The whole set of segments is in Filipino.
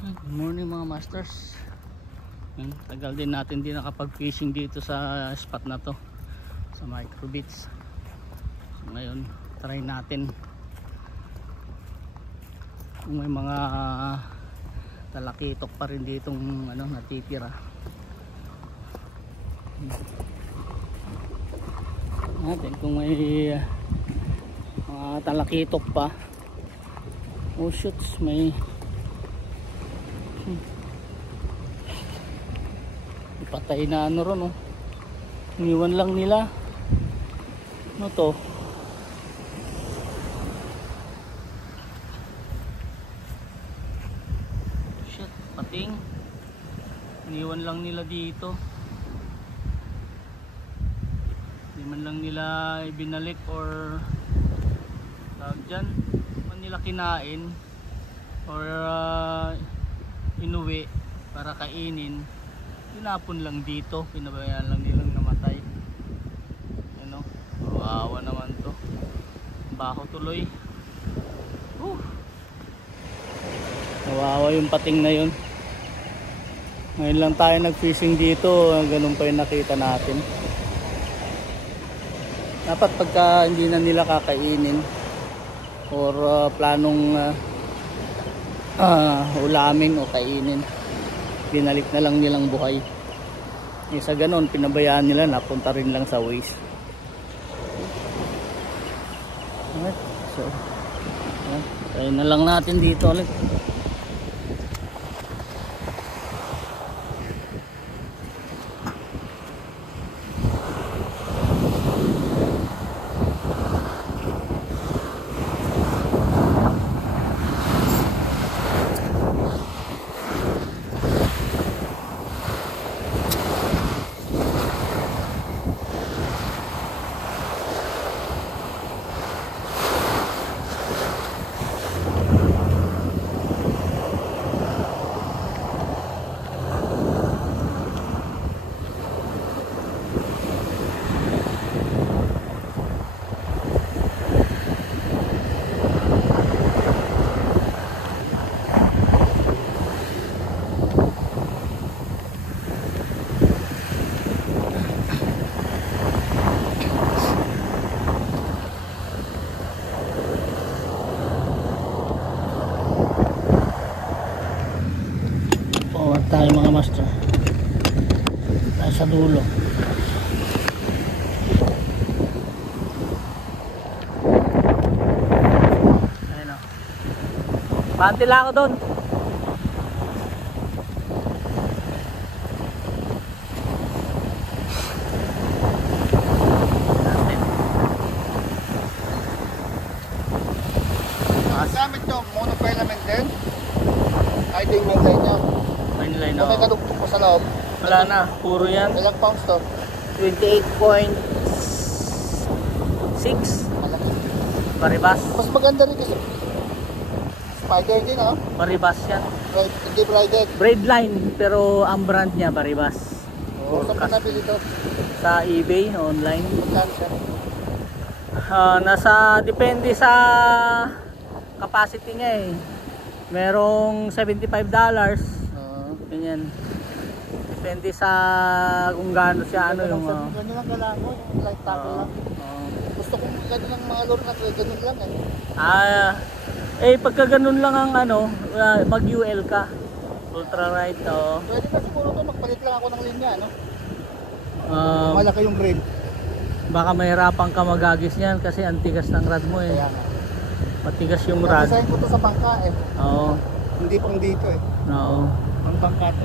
Good morning mga masters. Tagal din natin din nakapag-fishing dito sa spot na to, sa Micro Beach. So ngayon try natin kung may mga talakitok pa rin ditong natitira. Natin kung may mga talakitok pa. Oh shoots, may patay na ron oh. Iniwan lang nila. Ano to? Shit, pating. Iniwan lang nila dito. Hindi man lang nila ibinalik or tawag dyan, man nila kinain or inuwi para kainin. Tinapon lang dito, pinabayaan lang nilang namatay. Ano, kawawa naman to. Baho tuloy. Kawawa yung pating na yun. Ngayon lang tayo nag-fishing dito, ganun pa yung nakita natin. Dapat pagka hindi na nila kakainin or planong ulamin o kainin, binalik na lang nilang buhay. Sa ganon, pinabayaan nila, napunta rin lang sa waste. Alright, so try na lang natin dito ulit. Tayo mga master, tayo sa dulo. Ayun o, pantila ako doon. Gamit nyo, monofilament din? Ay, di yung line nyo. Line Kung may kadugtong mo sa loob, wala na, puro yan. ilang pounds to? 28.6 Paribas. Mas maganda rin kasi spider din ha? Paribas yan. Right, hindi braided. Braid line, pero ang brand niya Paribas. Saan mo nabili to? Sa eBay, online. Magkano siya? Depende sa capacity niya eh. Merong $75. Ganyan. Depende sa kung gaano siya yung ganun lang kailangan mo, yung light tackle lang. Gusto kong ganun lang mga lure na ganun lang eh. Pagka ganun lang ang mag UL ka. Ultra right Pwede na siguro to, magpalit lang ako ng linya malaki yung grade. Baka mahirapan ka magagis niyan kasi antigas ng rad mo eh. Matigas yung rad. Design ko to sa bangka eh. Oo. Hindi pang dito eh. Oo. Ang bangka to.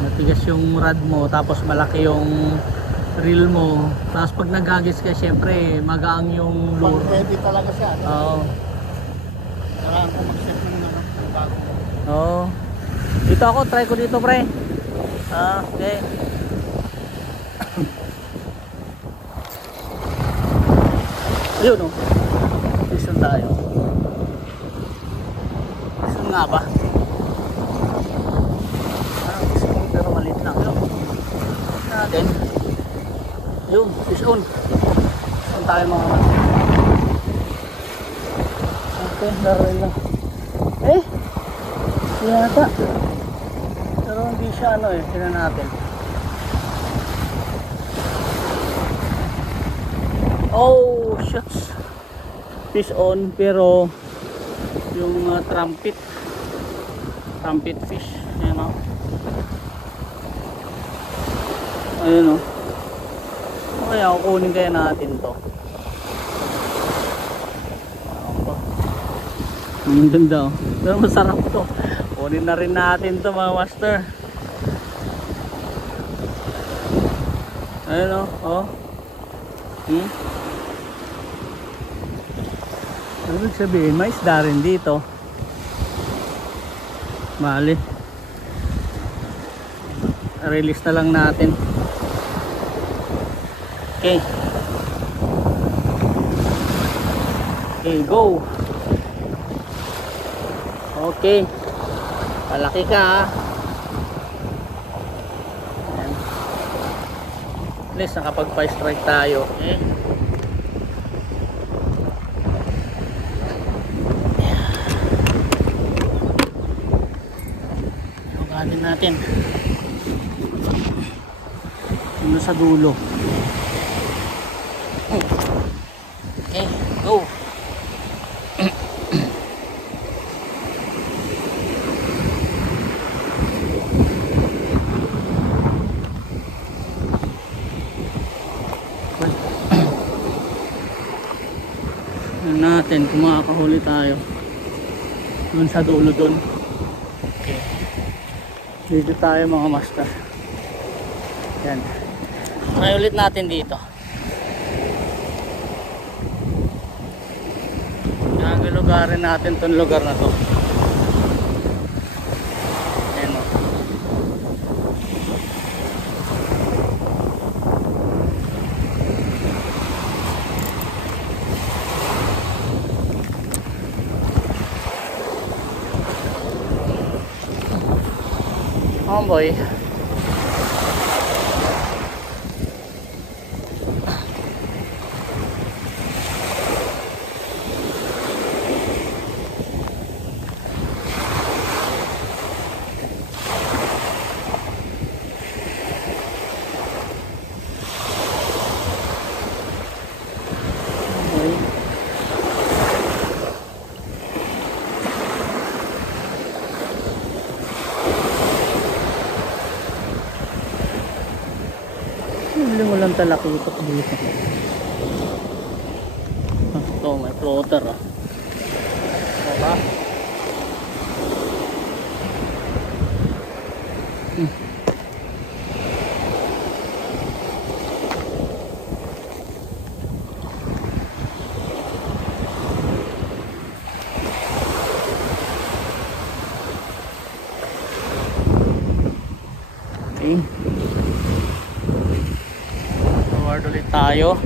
Matigas yung rad mo, tapos malaki yung reel mo. Tapos pag nagagis ka, syempre magaang yung lure. Pang-heavy talaga siya. Oo. Kailangan ko mag-set ng bago. Oo. Dito ako, try ko dito pre. Okay. Ayun o. Listen tayo. Listen nga ba? Pero malit lang. Natin. Ayun, fish on. Saan tayo mga Okay, daroy lang. Yata. Pero hindi siya ano eh. Tingnan natin. Oh, shucks. Fish on pero yung trumpet fish. Ayan o. Ayun o. Kaya kukunin kaya natin to. Ang ganda oh. Pero masarap to. Kunin na rin natin to mga master. Ayun oh. Oh. Ano ibig sabihin? May isda rin dito. Mali. Release na lang natin. Okay. Okay, go. Okay. Palaki ka ha. Ayan. At least nakapag-5 strike tayo. Okay. Hugatin natin. Ano sa dulo. Okay, go. Natin kung makakahuli tayo dun sa dulo dun. Okay, dito tayo mga master. Yan, try ulit natin dito. Nagalugarin natin tong lugar na to. Yan o. Oh boy. Hindi mo lang talakitok dito. Ito may floater ah. Diba? Okay. Forward ulit tayo.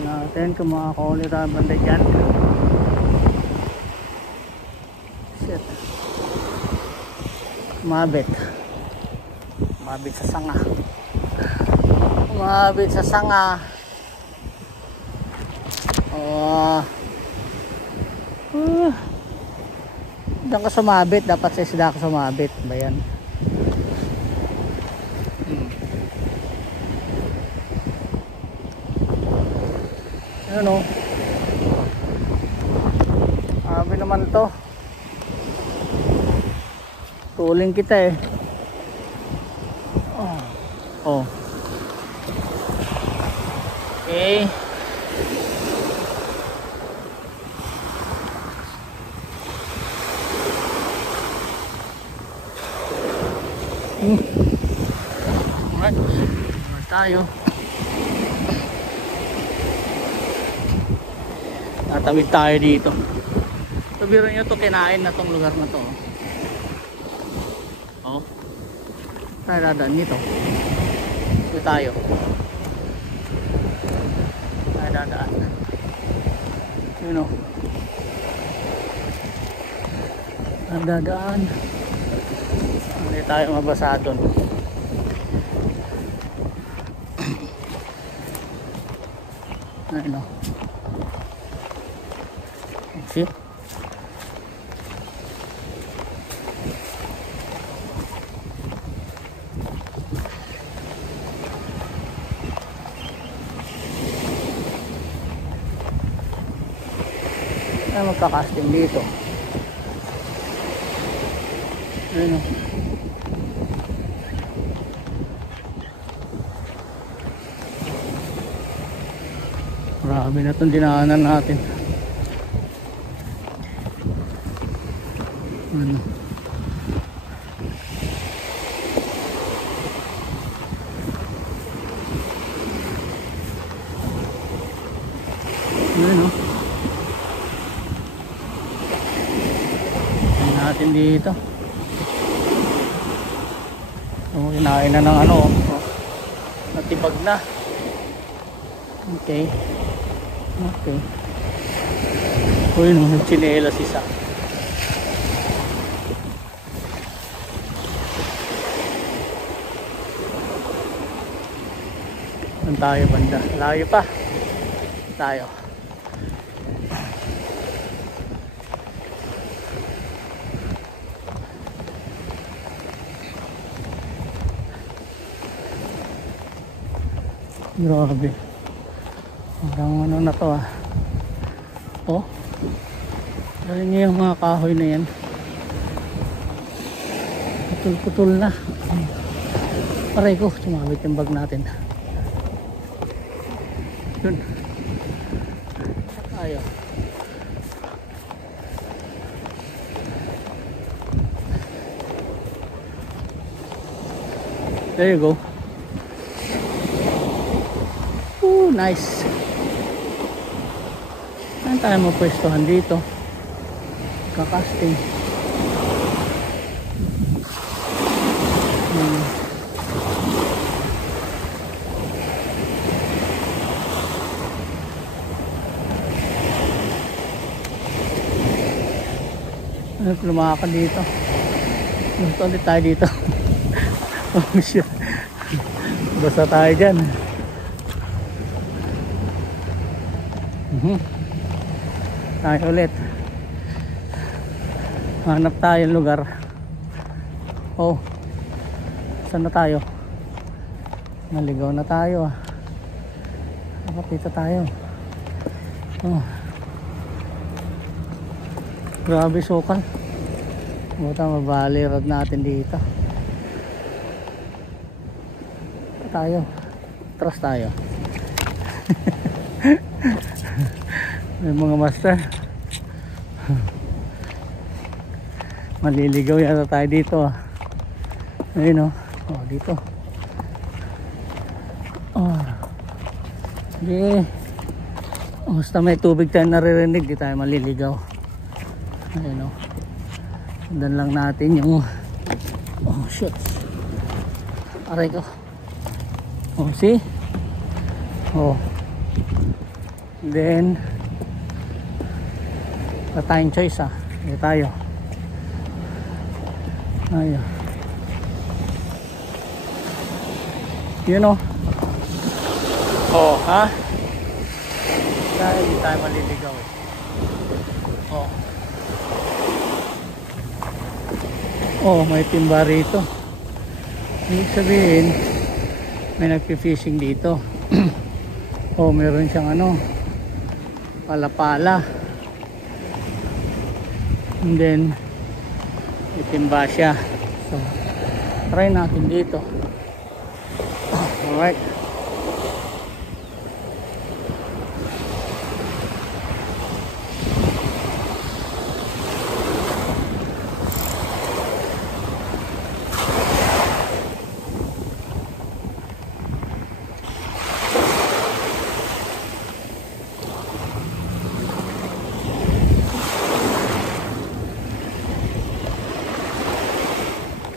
Natin kung makakahuli tayo banda dyan. Shit. Mabit sa sanga. Mabit sa sanga. Oh. Diyan ka sumabit. Dapat sa isda ka sumabit. Ba yan? Ano? Sabi naman to. Tuling kita eh. Oh. Okay. Alright. Alright tayo. Tatawid tayo dito. Sabihin nyo to, kinain na tong lugar na to. Oh. Tayo dadaan dito. Dito tayo. Tayo dadaan. Yun o. Tayo dadaan. Hindi tayo mabasa doon. Ayun o. See? Ay, magka-casting dito. Ayun o. Marami na itong dinaanan natin. Ano? Ayun o. Ayun natin dito. Kinain na ng ano o. Natibag na. Okay. Okay. Uy, no, nagchinelas isa. Saan tayo banda? Layo pa. Tayo. Grabe. Parang ano na to ah. Oh. Dali niyo yung mga kahoy na yan. Putol-putol na. Aray ko, sumabit yung bag natin. Yun. Ayaw. There you go. Ooh, nice. Saan tayo mapwestuhan dito? Kakasting. Lumakad dito. Gusto ulit tayo dito. Oh shit. Basta tayo dyan. Tayo ulit. Hanap tayo ng lugar. Oh. Saan na tayo? Naligaw na tayo ah. Dapat dito tayo. Oh. Grabe sukal. Buta mabali road natin dito. Tayo. Trust tayo. May mga master. Maliligaw yata tayo dito ah. Ayun oh. Oh, dito. Oh. Sige. Basta may tubig tayo naririnig, di tayo maliligaw. Ayun oh. Sundan lang natin yung oh shit. Aray ko. Oh, see? Oh. Then tayong choice ah. Dito tayo. Ayun. You know. Oh, ha? Dahil hindi tayo maliligaw eh. Oh. Oh, may timba rito. Ibig sabihin may nagpi-fishing dito. Oh, meron siyang ano, pala-pala. And then itimba siya. So, try natin dito. Alright.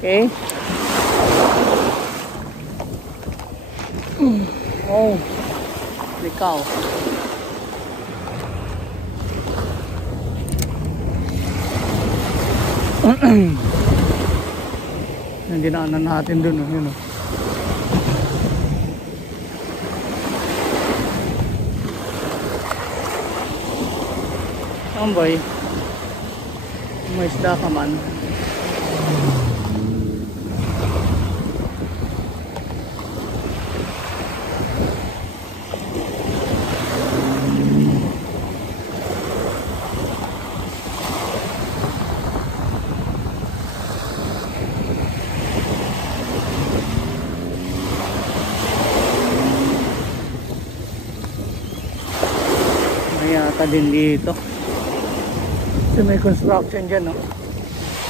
Okay. Oh, likaw. Yung dinaanan natin dun, yun o. Amboy, may isda ka man. pa din dito. So may construction dyan, no?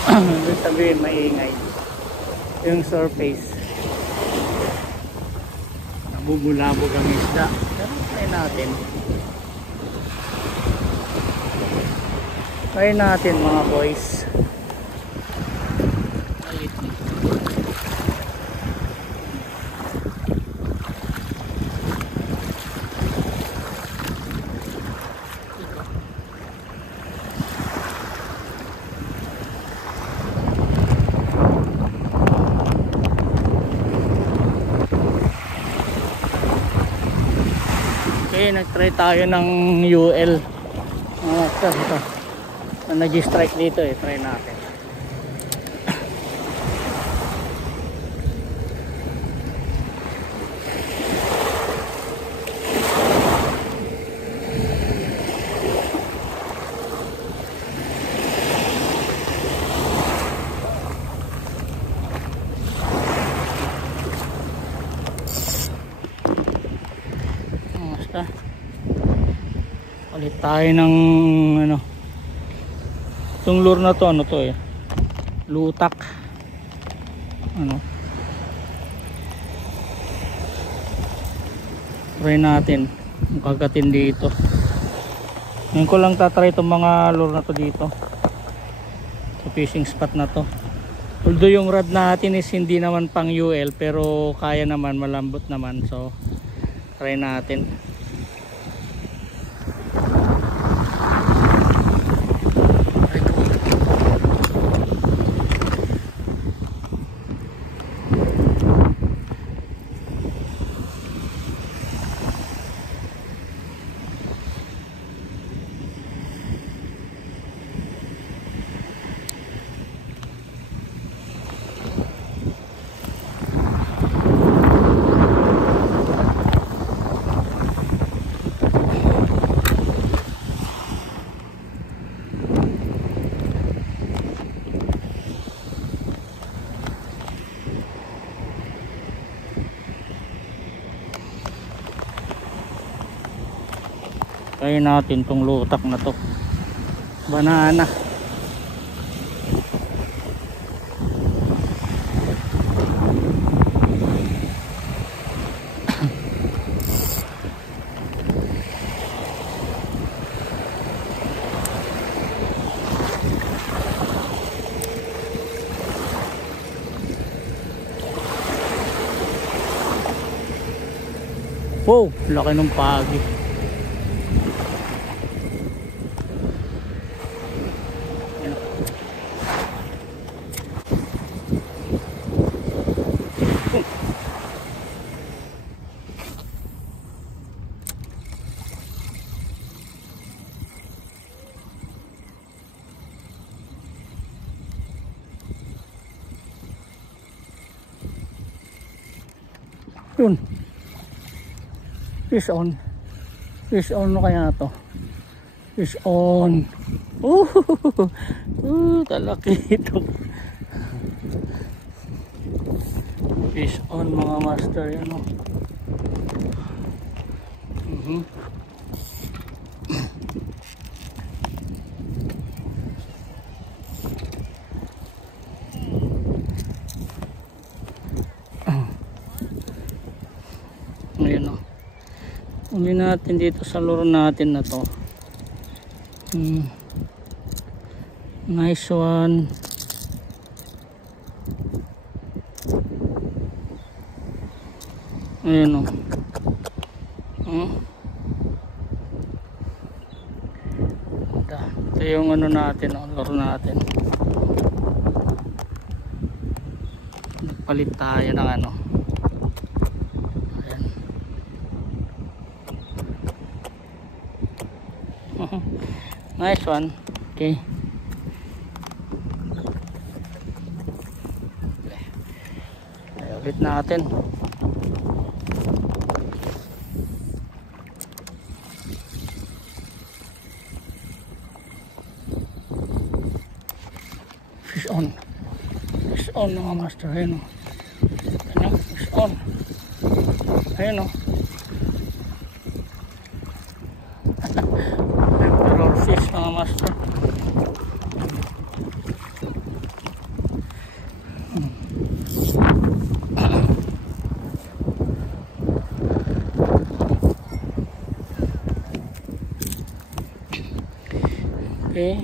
Doon sabihin maingay yung surface. Nabubulabog ang isda. Pero try natin mga boys. Okay, nag-try tayo ng UL. Ito. Nag-strike dito eh. Try natin. Ulit tayo ng ano, itong lure na to, ano to eh, lutak, ano, try natin ang kagatin dito. Ngayon ko lang tatry itong mga lure na to dito sa fishing spot na to. Although yung rod natin is hindi naman pang UL, pero kaya naman, malambot naman, so try natin. Try natin tong lutak na to, banana. Wow, laki ng pagi. Yun, fish on. Fish on na kaya to? Fish on. Talaki ito. Fish on mga master, yan o. Ayan o. Uli natin dito sa lure natin na to. Nice one. Ayan o. Ito yung ano natin o, lure natin. Nagpalit tayo ng ano. Nice one. Okay. Ay, ulit natin. Fish on. Fish on mga master. Ayun o. Ayun o. Fish on. Ayun o. fish mga master. Okay.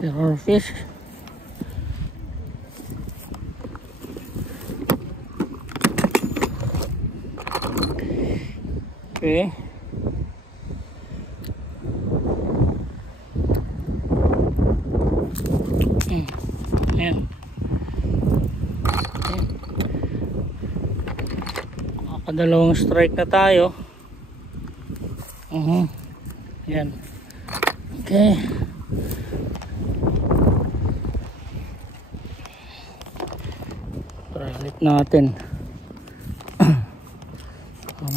Terror fish. Okay. Ayan. Okay. Nakakadalawang strike na tayo. Ayan. Okay. Try ulit natin.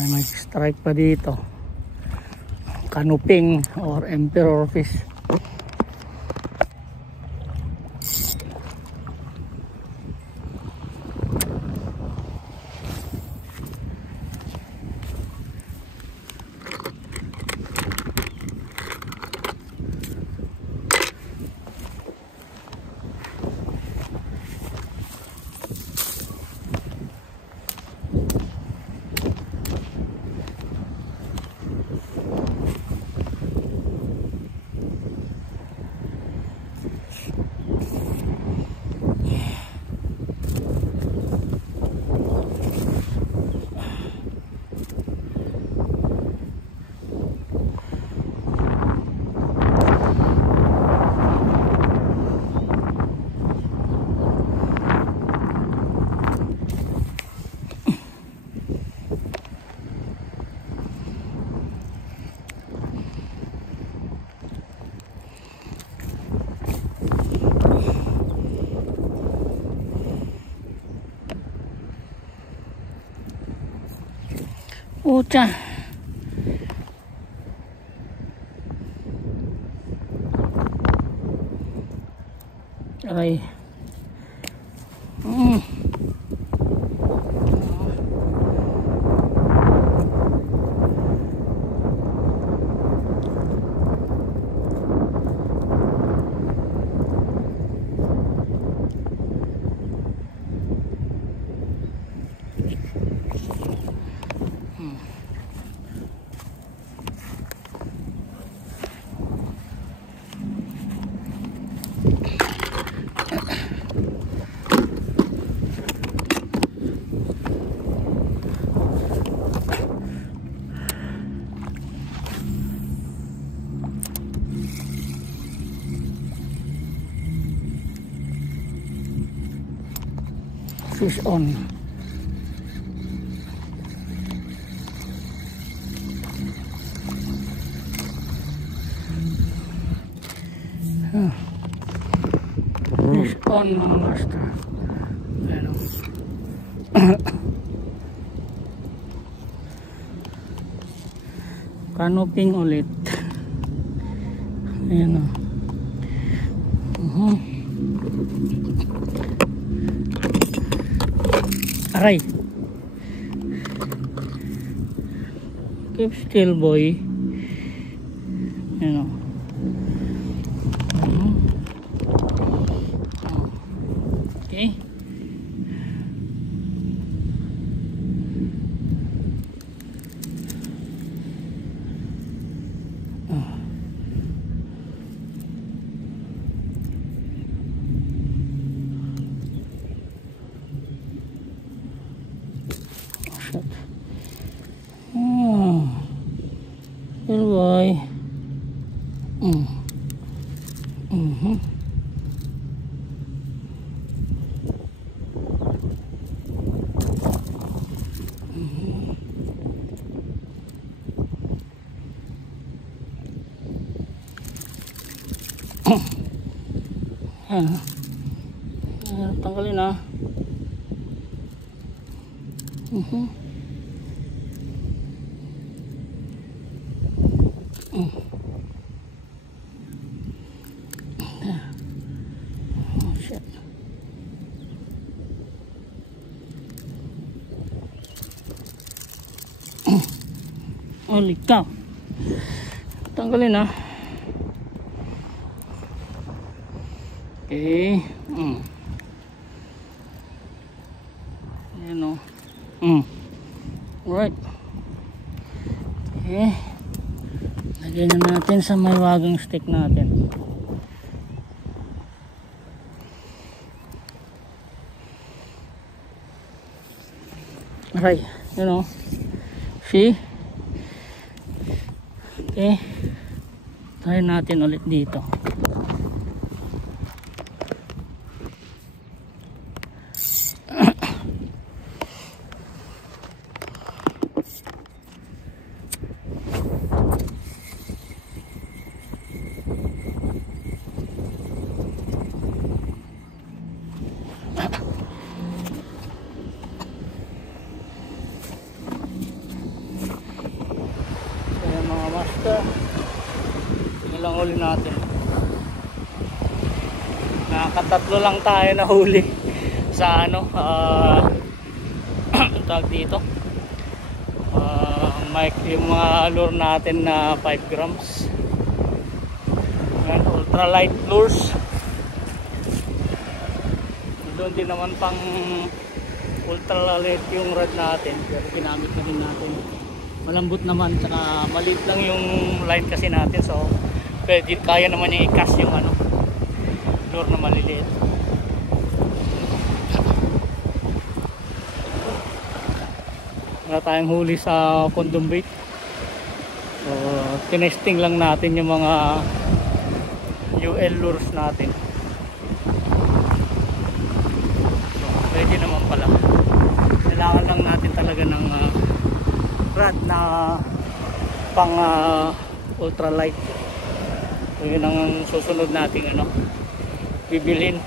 May strike pa dito. Canoping or emperor fish. Pucha. Aray. Fish on. Fish on mga master. Ayan o. Canoping ulit. Ayan o. Aray. Keep still, boy. Ayan o. Okay. Good boy. Tanggalin na. Oh, shit. Holy cow. Tanggalin ha. Okay. Ayan o. Alright. Okay. Lagyan na natin sa may wagang stick natin. Alright. Ayan o. See? Okay. Try natin ulit dito. Ilang huli natin. Nakakatatlo lang tayo na huli sa ano tag dito. Yung mga lure natin na 5 grams. Yan, ultralight lures. Doon din naman pang ultralight yung rod natin, pero ginamit na din natin. Malambot naman, tsaka maliit lang yung line kasi natin, so pwede, kaya naman yung i-cast yung ano, lure na maliliit. Wala tayong huli sa condom bait, so tinesting lang natin yung mga UL lures natin. So pwede naman pala, kailangan lang natin talaga ng rod na pang ultralight. So yun ang susunod nating ano, bibilhin.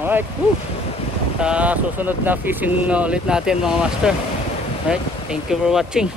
Alright, sa susunod na fishing ulit natin mga master. Alright, thank you for watching.